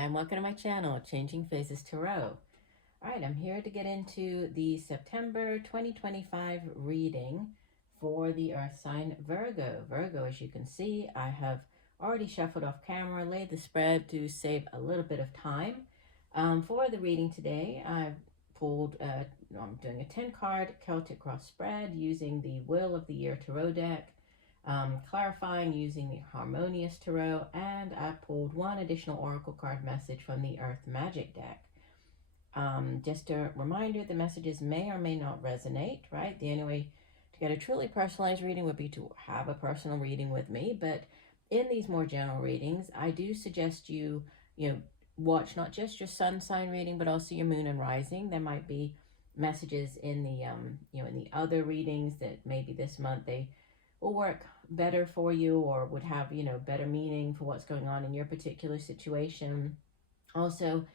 Hi, and welcome to my channel, Changing Phases Tarot. All right, I'm here to get into the September 2025 reading for the Earth sign Virgo. Virgo, as you can see, I have already shuffled off camera, laid the spread to save a little bit of time. For the reading today, I've pulled, I'm doing a 10-card Celtic cross spread using the Wheel of the Year Tarot deck. Clarifying using the Harmonious Tarot, and I pulled one additional oracle card message from the Earth Magic deck. Just a reminder, the messages may or may not resonate, right? The only way to get a truly personalized reading would be to have a personal reading with me, but in these more general readings, I do suggest you watch not just your sun sign reading, but also your moon and rising. There might be messages in the in the other readings that maybe this month they will work better for you or would have, better meaning for what's going on in your particular situation. Also,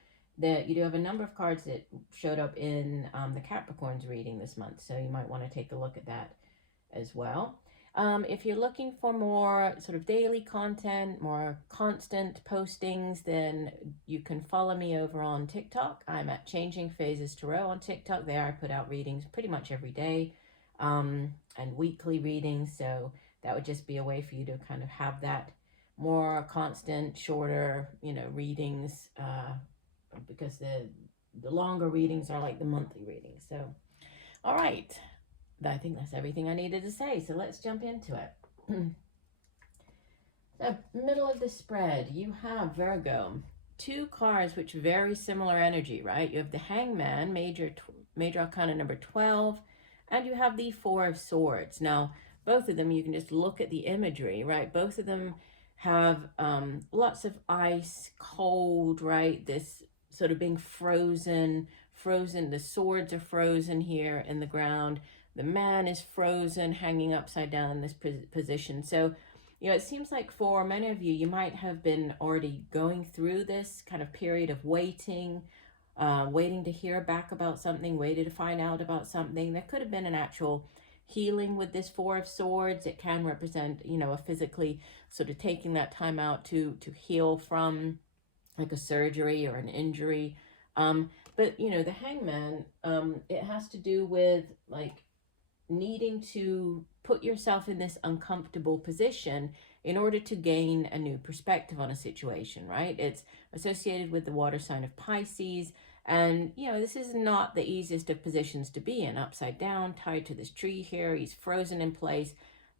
you do have a number of cards that showed up in the Capricorn's reading this month, so you might want to take a look at that as well. If you're looking for more sort of daily content, more constant postings, then you can follow me over on TikTok. I'm at Changing Phases Tarot on TikTok. There I put out readings pretty much every day. And weekly readings, so that would just be a way for you to kind of have that more constant, shorter, readings, because the longer readings are like the monthly readings. So, all right, I think that's everything I needed to say, so let's jump into it. So, middle of the spread, you have Virgo. Two cards which very similar energy, right? You have the Hangman, major arcana number 12, and you have the Four of Swords. Now, both of them, you can just look at the imagery, right? Both of them have lots of ice, cold, right? This sort of being frozen. The swords are frozen here in the ground. The man is frozen, hanging upside down in this position. So, it seems like for many of you, you might have been already going through this kind of period of waiting, waiting to hear back about something, waiting to find out about something. There could have been an actual healing with this Four of Swords. It can represent, a physically sort of taking that time out to heal from like a surgery or an injury. But, the Hangman, it has to do with like needing to put yourself in this uncomfortable position in order to gain a new perspective on a situation, right? It's associated with the water sign of Pisces. And, this is not the easiest of positions to be in, upside down, tied to this tree here. He's frozen in place.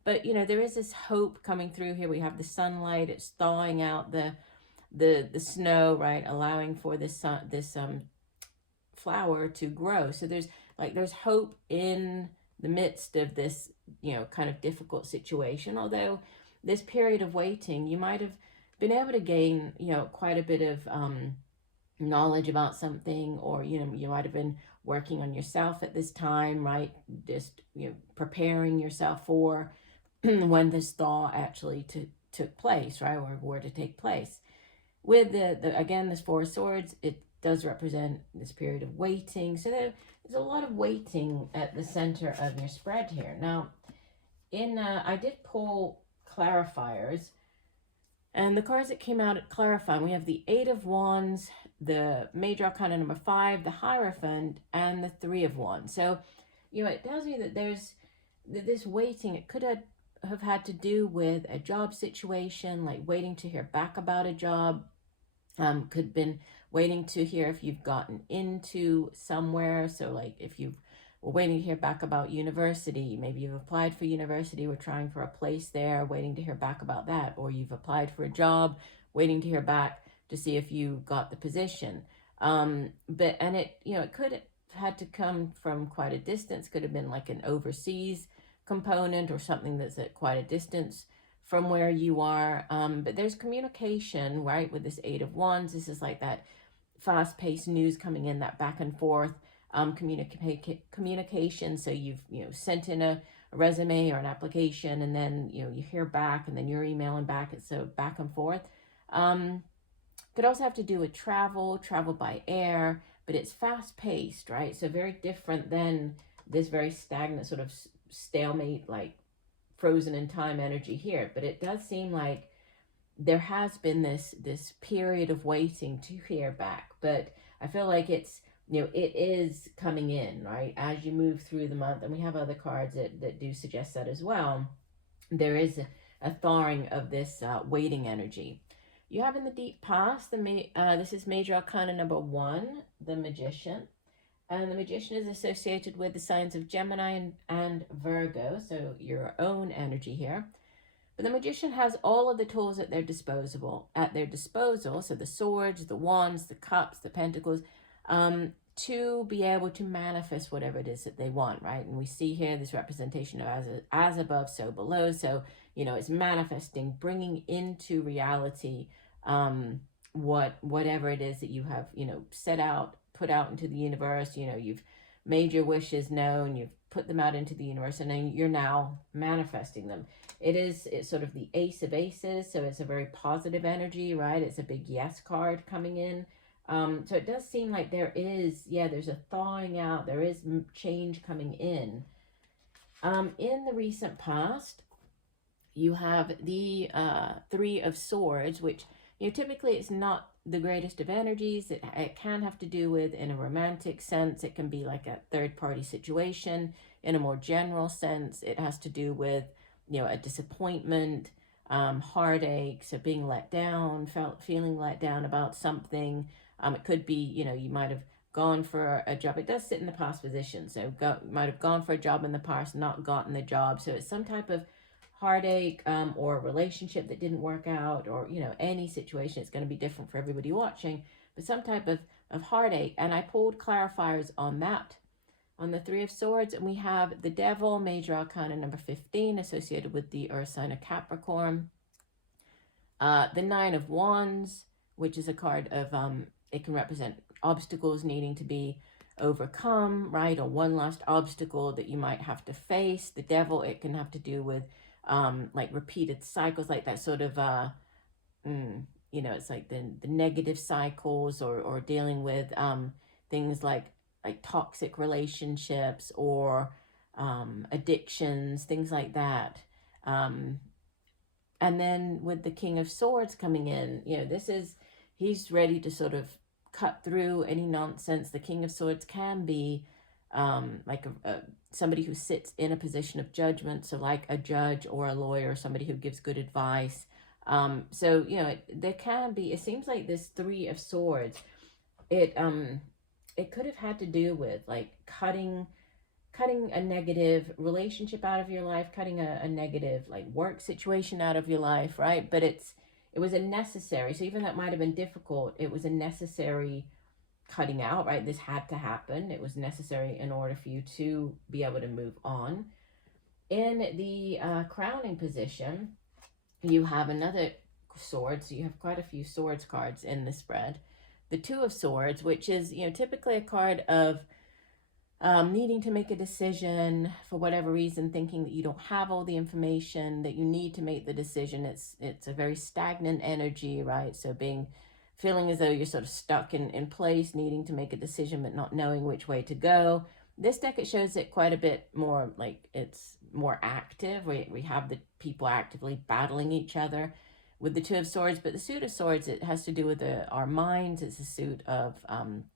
But, there is this hope coming through here. We have the sunlight. It's thawing out the snow, right? Allowing for this flower to grow. So there's hope in the midst of this, kind of difficult situation. Although this period of waiting, you might have been able to gain, quite a bit of knowledge about something, or, you might have been working on yourself at this time, right? Just, preparing yourself for when this thaw actually took place, right? Or were to take place. With again, this Four of Swords, it does represent this period of waiting. So there's a lot of waiting at the center of your spread here. Now, I did pull clarifiers, and the cards that came out at clarifying, we have the Eight of Wands, the major arcana number 5, the Hierophant, and the Three of Wands. So, it tells me that there's this waiting. It could have had to do with a job situation, like waiting to hear back about a job. Could have been waiting to hear if you've gotten into somewhere. So like if you were waiting to hear back about university, maybe you've applied for university, we're trying for a place there, waiting to hear back about that. Or you've applied for a job, waiting to hear back to see if you got the position. It could have had to come from quite a distance. Could have been like an overseas component or something that's at quite a distance from where you are. But there's communication, right, with this Eight of Wands. This is like that fast-paced news coming in, that back and forth communication. So you've sent in a resume or an application, and then you hear back, and then you're emailing back. It's so back and forth. Could also have to do with travel by air, but it's fast-paced, right? So very different than this very stagnant sort of stalemate, like frozen in time energy here. But it does seem like there has been this period of waiting to hear back, but I feel like it's, it is coming in, right, as you move through the month. And we have other cards that do suggest that as well. There is a thawing of this waiting energy. You have in the deep past, this is Major Arcana number 1, the Magician. And the Magician is associated with the signs of Gemini and Virgo, so your own energy here. But the Magician has all of the tools at their disposal. So the swords, the wands, the cups, the pentacles, to be able to manifest whatever it is that they want, right? And we see here this representation of as above, so below. So, it's manifesting, bringing into reality whatever it is that you have, set out, put out into the universe. You've made your wishes known, you've put them out into the universe, and then you're now manifesting them. It's sort of the Ace of Aces, so it's a very positive energy, right? It's a big yes card coming in. So it does seem like there's a thawing out, there is change coming in. In the recent past, you have the Three of Swords, which, typically it's not the greatest of energies. It can have to do with, in a romantic sense, it can be like a third-party situation. In a more general sense, it has to do with, a disappointment, heartache, so being let down, feeling let down about something. It could be, you might have gone for a job. It does sit in the past position, so might have gone for a job in the past, not gotten the job. So it's some type of heartache, or a relationship that didn't work out, or any situation. It's going to be different for everybody watching, but some type of heartache. And I pulled clarifiers on that, on the Three of Swords. And we have the Devil, Major Arcana number 15, associated with the Earth sign of Capricorn. The Nine of Wands, which is a card of it can represent obstacles needing to be overcome, right? Or one last obstacle that you might have to face. The Devil, it can have to do with like repeated cycles, like that sort of it's like the negative cycles, or dealing with things like toxic relationships, or addictions, things like that. And then with the King of Swords coming in, he's ready to sort of cut through any nonsense. The King of Swords can be like somebody who sits in a position of judgment, so like a judge or a lawyer, somebody who gives good advice. So there can be, it seems like this Three of Swords, it could have had to do with like cutting a negative relationship out of your life, cutting a negative like work situation out of your life, right? But it was a necessary, so even that might have been difficult, it was a necessary cutting out, right? This had to happen. It was necessary in order for you to be able to move on. In the crowning position, you have another sword, so you have quite a few swords cards in the spread. The Two of Swords, which is typically a card of needing to make a decision for whatever reason, thinking that you don't have all the information, that you need to make the decision. It's a very stagnant energy, right? So feeling as though you're sort of stuck in place, needing to make a decision but not knowing which way to go. This deck, it shows it quite a bit more, like it's more active. We have the people actively battling each other with the Two of Swords. But the Suit of Swords, it has to do with our minds. It's a suit of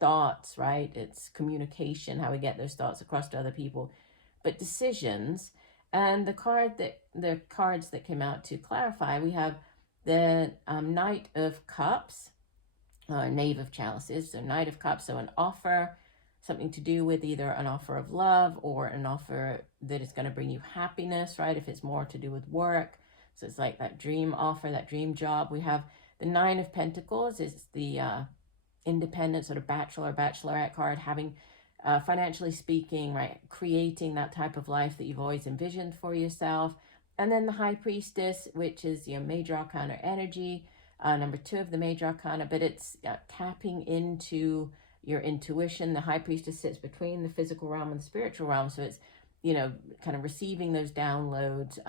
thoughts, right? It's communication, how we get those thoughts across to other people. But decisions, and the cards that came out to clarify, we have the Knight of Cups, Knave of Chalices. So Knight of Cups, so an offer, something to do with either an offer of love or an offer that is going to bring you happiness, right? If it's more to do with work. So it's like that dream offer, that dream job. We have the Nine of Pentacles, is the independent sort of bachelor, bachelorette card, having, financially speaking, right, creating that type of life that you've always envisioned for yourself. And then the High Priestess, which is Major Arcana energy, number 2 of the Major Arcana, but it's tapping into your intuition. The High Priestess sits between the physical realm and the spiritual realm, so it's, kind of receiving those downloads,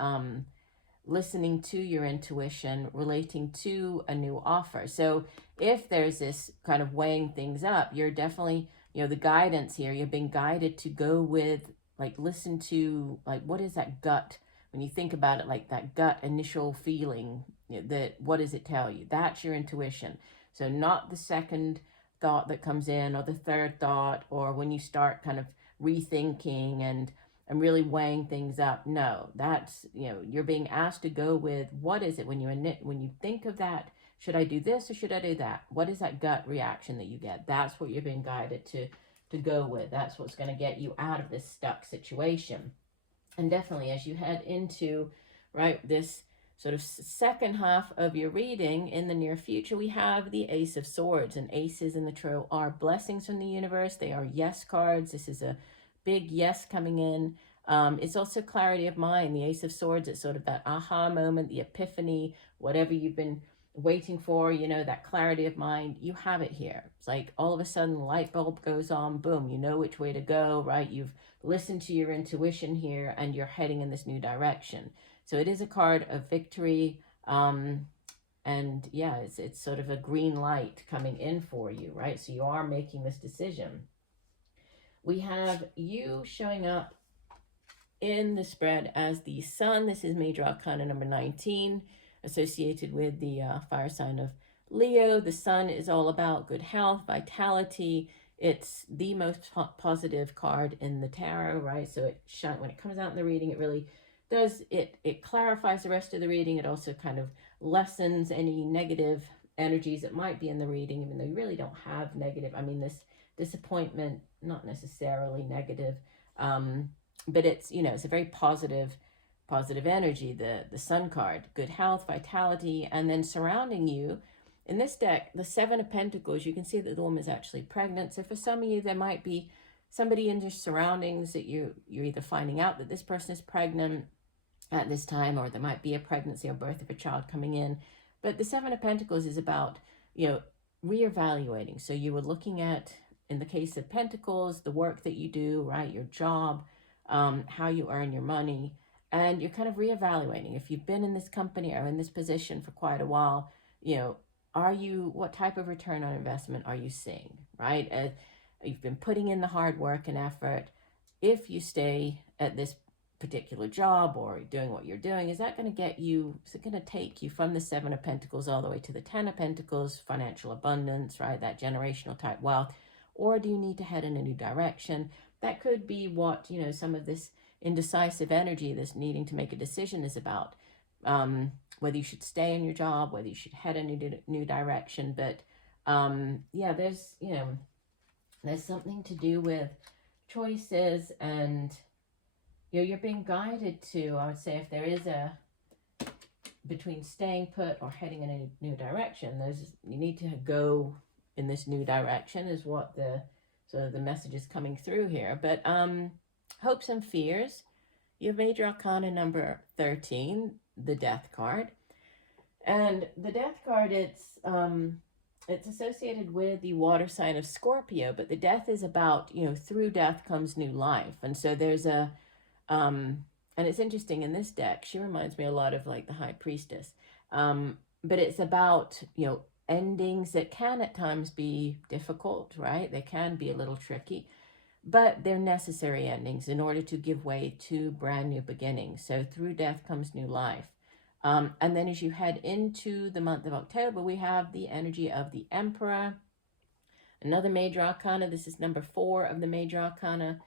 listening to your intuition, relating to a new offer. So if there's this kind of weighing things up, you're definitely, the guidance here, you're being guided to go with, like, listen to, like, what is that gut, when you think about it, like that gut initial feeling, what does it tell you? That's your intuition. So not the second thought that comes in, or the third thought, or when you start kind of rethinking and really weighing things up. No, that's, you're being asked to go with, what is it when you think of that? Should I do this or should I do that? What is that gut reaction that you get? That's what you're being guided to go with. That's what's going to get you out of this stuck situation. And definitely as you head into, right, this sort of second half of your reading in the near future, we have the Ace of Swords. And aces in the tarot are blessings from the universe. They are yes cards. This is a big yes coming in. It's also clarity of mind. The Ace of Swords, it's sort of that aha moment, the epiphany, whatever you've been waiting for, that clarity of mind, you have it here. It's like all of a sudden the light bulb goes on, boom, you know which way to go, right? You've listened to your intuition here and you're heading in this new direction. So it is a card of victory. And yeah, it's sort of a green light coming in for you, right? So you are making this decision. We have you showing up in the spread as the Sun. This is Major Arcana number 19, associated with the fire sign of Leo. The Sun is all about good health, vitality. It's the most positive card in the tarot, right? So when it comes out in the reading, it really does, it clarifies the rest of the reading. It also kind of lessens any negative energies that might be in the reading, even though you really don't have negative. I mean, this disappointment, not necessarily negative, but it's, it's a very positive energy, the Sun card, good health, vitality, and then surrounding you. In this deck, the Seven of Pentacles, you can see that the woman is actually pregnant. So for some of you, there might be somebody in your surroundings that you're either finding out that this person is pregnant at this time, or there might be a pregnancy or birth of a child coming in. But the Seven of Pentacles is about, reevaluating. So you were looking at, in the case of Pentacles, the work that you do, right, your job, how you earn your money, and you're kind of reevaluating. If you've been in this company or in this position for quite a while, what type of return on investment are you seeing, right? You've been putting in the hard work and effort. If you stay at this particular job or doing what you're doing, is it going to take you from the Seven of Pentacles all the way to the Ten of Pentacles, financial abundance, right? That generational type wealth. Or do you need to head in a new direction? That could be what, some of this indecisive energy, this needing to make a decision is about. Whether you should stay in your job, whether you should head in a new direction. But yeah, there's something to do with choices, and you're being guided to, I would say, if there is between staying put or heading in a new direction, you need to go in this new direction is what the message is coming through here. But hopes and fears, you have Major Arcana number 13, the Death card. And the Death card, it's associated with the water sign of Scorpio, but the death is about, through death comes new life. And so there's and it's interesting, in this deck, she reminds me a lot of like the High Priestess. But it's about, endings that can at times be difficult, right? They can be a little tricky, but they're necessary endings in order to give way to brand new beginnings. So through death comes new life. And then as you head into the month of October, we have the energy of the Emperor, another Major Arcana. This is number 4 of the Major Arcana.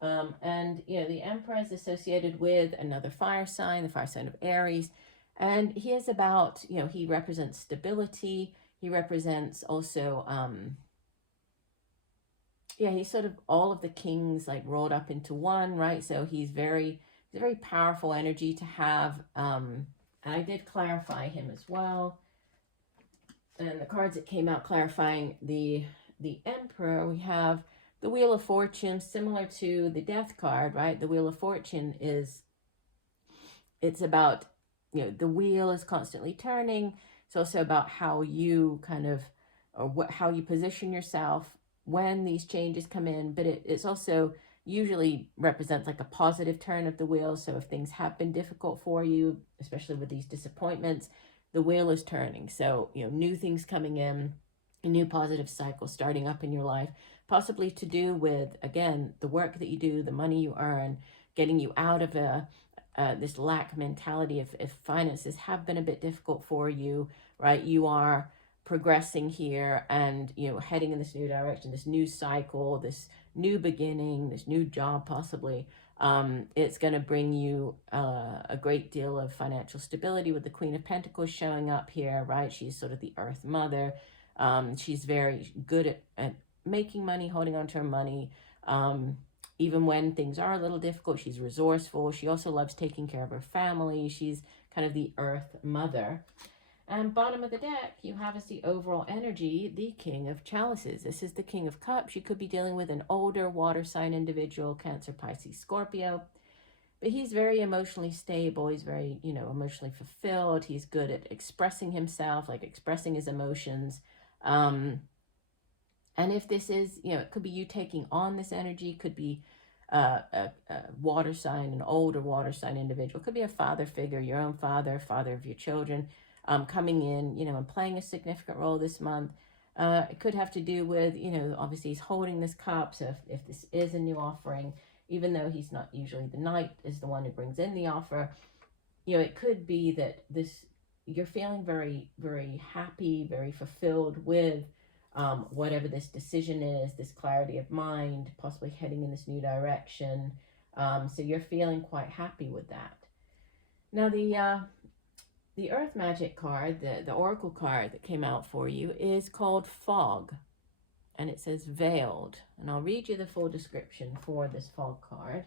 And, the Emperor is associated with another fire sign, the fire sign of Aries. And he is about, he represents stability. He represents also, he's sort of all of the kings like rolled up into one, right? So he's a very powerful energy to have. And I did clarify him as well. And the cards that came out clarifying the Emperor, we have the Wheel of Fortune, similar to the Death card, right? The Wheel of Fortune it's about, the wheel is constantly turning. It's also about how you how you position yourself when these changes come in. But it's also usually represents like a positive turn of the wheel. So if things have been difficult for you, especially with these disappointments, the wheel is turning. So, new things coming in, a new positive cycle starting up in your life, possibly to do with, again, the work that you do, the money you earn, getting you out of a this lack mentality. If finances have been a bit difficult for you, right, you are progressing here and, you know, heading in this new direction, this new cycle, this new beginning, this new job possibly. It's going to bring you a great deal of financial stability with the Queen of Pentacles showing up here, right? She's sort of the Earth Mother. She's very good at making money, holding on to her money. Even when things are a little difficult, she's resourceful. She also loves taking care of her family. She's kind of the Earth Mother. And bottom of the deck, you have as the overall energy, the King of Chalices. This is the King of Cups. You could be dealing with an older water sign individual, Cancer, Pisces, Scorpio. But he's very emotionally stable. He's very, you know, emotionally fulfilled. He's good at expressing himself, like expressing his emotions. And if this is, you know, it could be you taking on this energy, could be a water sign, an older water sign individual, could be a father figure, your own father, father of your children, coming in, you know, and playing a significant role this month. It could have to do with, you know, obviously he's holding this cup. So if this is a new offering, even though he's not usually, the knight is the one who brings in the offer, you know, it could be that this, you're feeling very, very happy, very fulfilled with whatever this decision is, this clarity of mind, possibly heading in this new direction. So you're feeling quite happy with that. Now the Earth Magic card, the Oracle card that came out for you is called Fog. And it says Veiled. And I'll read you the full description for this Fog card.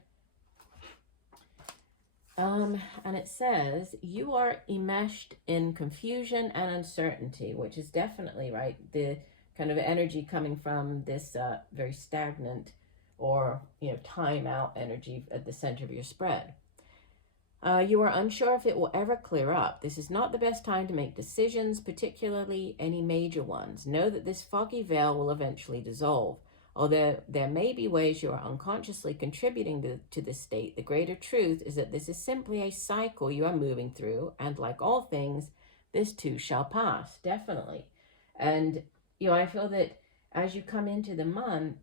And it says, you are enmeshed in confusion and uncertainty, which is definitely, right, the kind of energy coming from this very stagnant or, you know, time out energy at the center of your spread. You are unsure if it will ever clear up. This is not the best time to make decisions, particularly any major ones. Know that this foggy veil will eventually dissolve. Although there may be ways you are unconsciously contributing to this state, the greater truth is that this is simply a cycle you are moving through, and like all things, this too shall pass, definitely. And, you know, I feel that as you come into the month,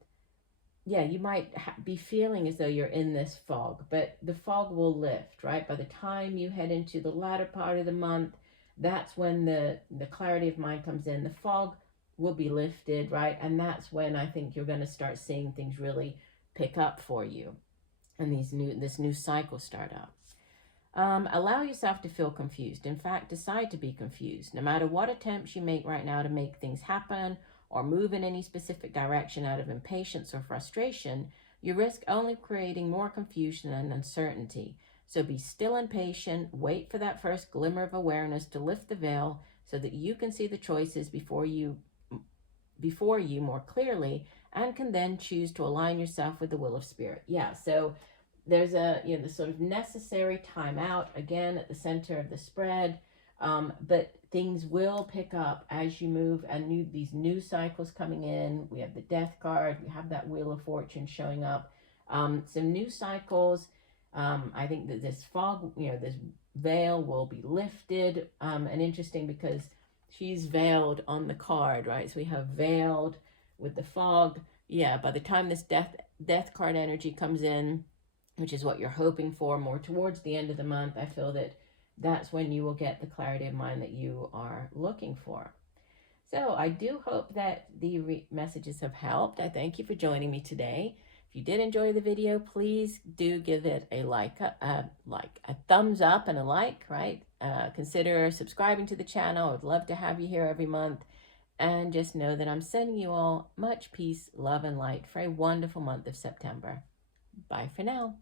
yeah, you might be feeling as though you're in this fog, but the fog will lift, right? By the time you head into the latter part of the month, that's when the clarity of mind comes in. The fog will be lifted, right? And that's when I think you're going to start seeing things really pick up for you and this new cycle start up. Allow yourself to feel confused. In fact, decide to be confused. No matter what attempts you make right now to make things happen or move in any specific direction out of impatience or frustration, you risk only creating more confusion and uncertainty. So be still and patient. Wait for that first glimmer of awareness to lift the veil so that you can see the choices before you more clearly, and can then choose to align yourself with the will of spirit. Yeah, so there's a, you know, the sort of necessary time out again at the center of the spread, but things will pick up as you move, and these new cycles coming in. We have the Death card, we have that Wheel of Fortune showing up, some new cycles. I think that this fog, you know, this veil will be lifted, and interesting because she's veiled on the card, right? So we have veiled with the fog. Yeah, by the time this death card energy comes in, which is what you're hoping for more towards the end of the month, I feel that that's when you will get the clarity of mind that you are looking for. So I do hope that the messages have helped. I thank you for joining me today. If you did enjoy the video, please do give it a a thumbs up and a like, right? Consider subscribing to the channel. I would love to have you here every month. And just know that I'm sending you all much peace, love, and light for a wonderful month of September. Bye for now.